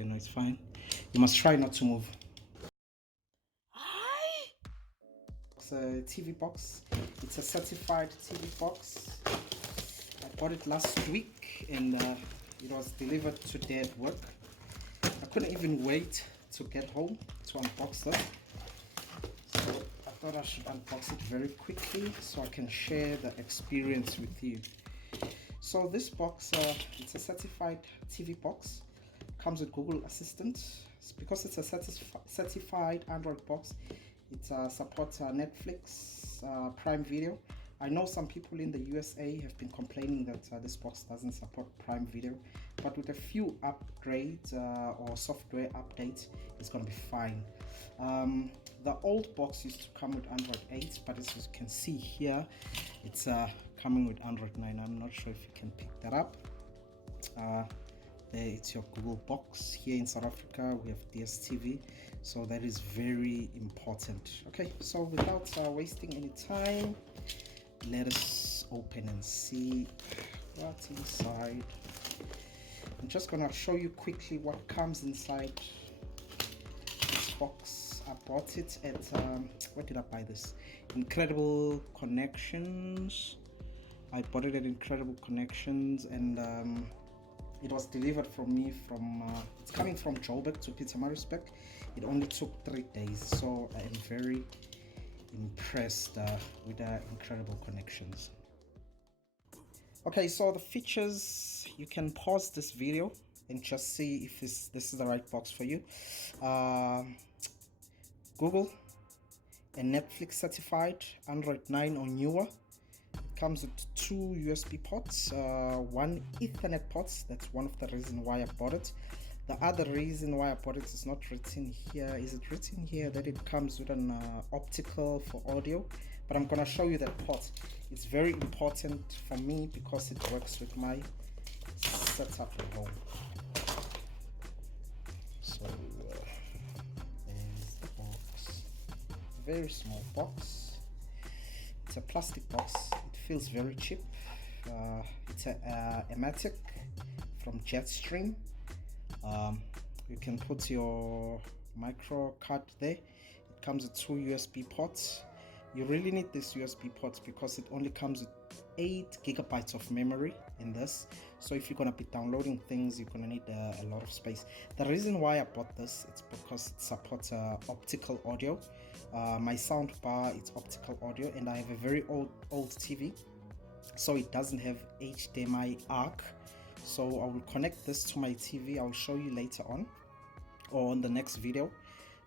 Okay, no, it's fine. You must try not to move. It's a TV box. It's a certified TV box. I bought it last week and it was delivered today at work. I couldn't even wait to get home to unbox it. So I thought I should unbox it very quickly so I can share the experience with you. So this box, it's a certified TV box. Comes with Google Assistant. Because it's a certified Android box, it supports Netflix, Prime Video. I know some people in the USA have been complaining that this box doesn't support Prime Video, but with a few upgrades or software updates, it's going to be fine. The old box used to come with Android 8, but as you can see here, it's coming with Android 9. I'm not sure if you can pick that up. There it's your Google box. Here in South Africa we have DSTV, so that is very important. Okay, so without wasting any time, let us open and see what's inside. I'm just gonna show you quickly what comes inside this box. I bought it at where did I buy this? Incredible Connections. I bought it at Incredible Connections, and it was delivered from me from it's coming from Joburg to Pietermaritzburg. It only took 3 days, so I am very impressed with the Incredible Connections. Okay, so the features, you can pause this video and just see if this is the right box for you. Google and Netflix certified, Android 9 or newer. Comes with 2 USB ports, 1 Ethernet ports. That's one of the reasons why I bought it. The other reason why I bought it is not written here. Is it written here that it comes with an optical for audio? But I'm gonna show you that port. It's very important for me because it works with my setup at home. So there's the box. Very small box. It's a plastic box. It feels very cheap. It's a Ematic from Jetstream. You can put your micro card there. It comes with 2 USB ports. You really need this USB ports because it only comes with 8 gigabytes of memory in this. So if you're gonna be downloading things, you're gonna need a lot of space. The reason why I bought this, it's because it supports optical audio. My sound bar, it's optical audio, and I have a very old TV, so it doesn't have HDMI ARC. So I will connect this to my TV. I'll show you later on or on the next video.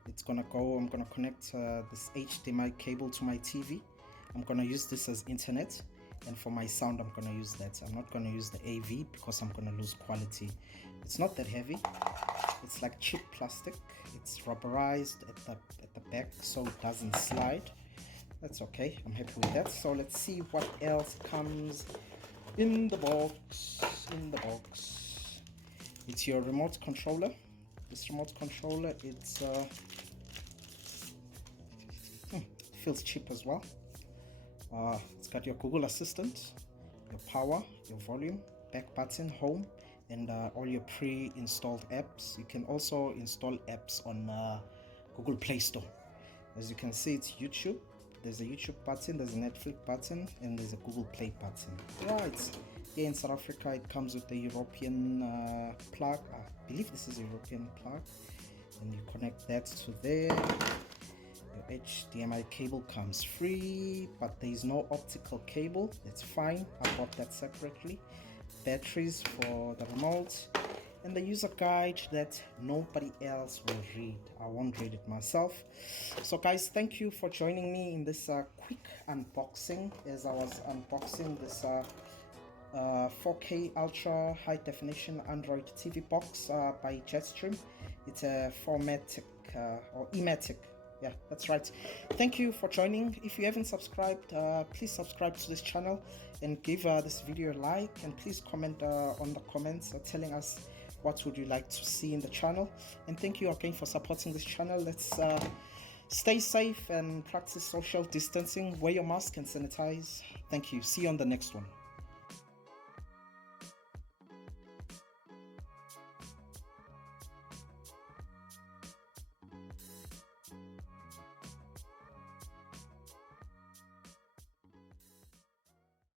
I'm gonna connect this HDMI cable to my TV. I'm gonna use this as internet, and for my sound I'm gonna use that. I'm not gonna use the AV because I'm gonna lose quality. It's not that heavy. It's like cheap plastic. It's rubberized at the back so it doesn't slide. That's okay. I'm happy with that. So let's see what else comes in the box. It's your remote controller. This remote controller, it feels cheap as well. It's got your Google Assistant, your power, your volume, back button, home, and all your pre-installed apps. You can also install apps on Google Play Store. As you can see, it's YouTube. There's a YouTube button, there's a Netflix button, and there's a Google Play button. Right, here in South Africa it comes with the European plug. I believe this is a European plug, and you connect that to there. Your HDMI cable comes free, but there is no optical cable. That's fine, I bought that separately. Batteries for the remote, and the user guide that nobody else will read. I won't read it myself. So guys, thank you for joining me in this quick unboxing as I was unboxing this 4K ultra high definition Android TV box by Jetstream. It's a Formatic or Ematic. Yeah, that's right. Thank you for joining. If you haven't subscribed, please subscribe to this channel and give this video a like, and please comment on the comments telling us what would you like to see in the channel. And thank you again for supporting this channel. Let's stay safe and practice social distancing. Wear your mask and sanitize. Thank you. See you on the next one.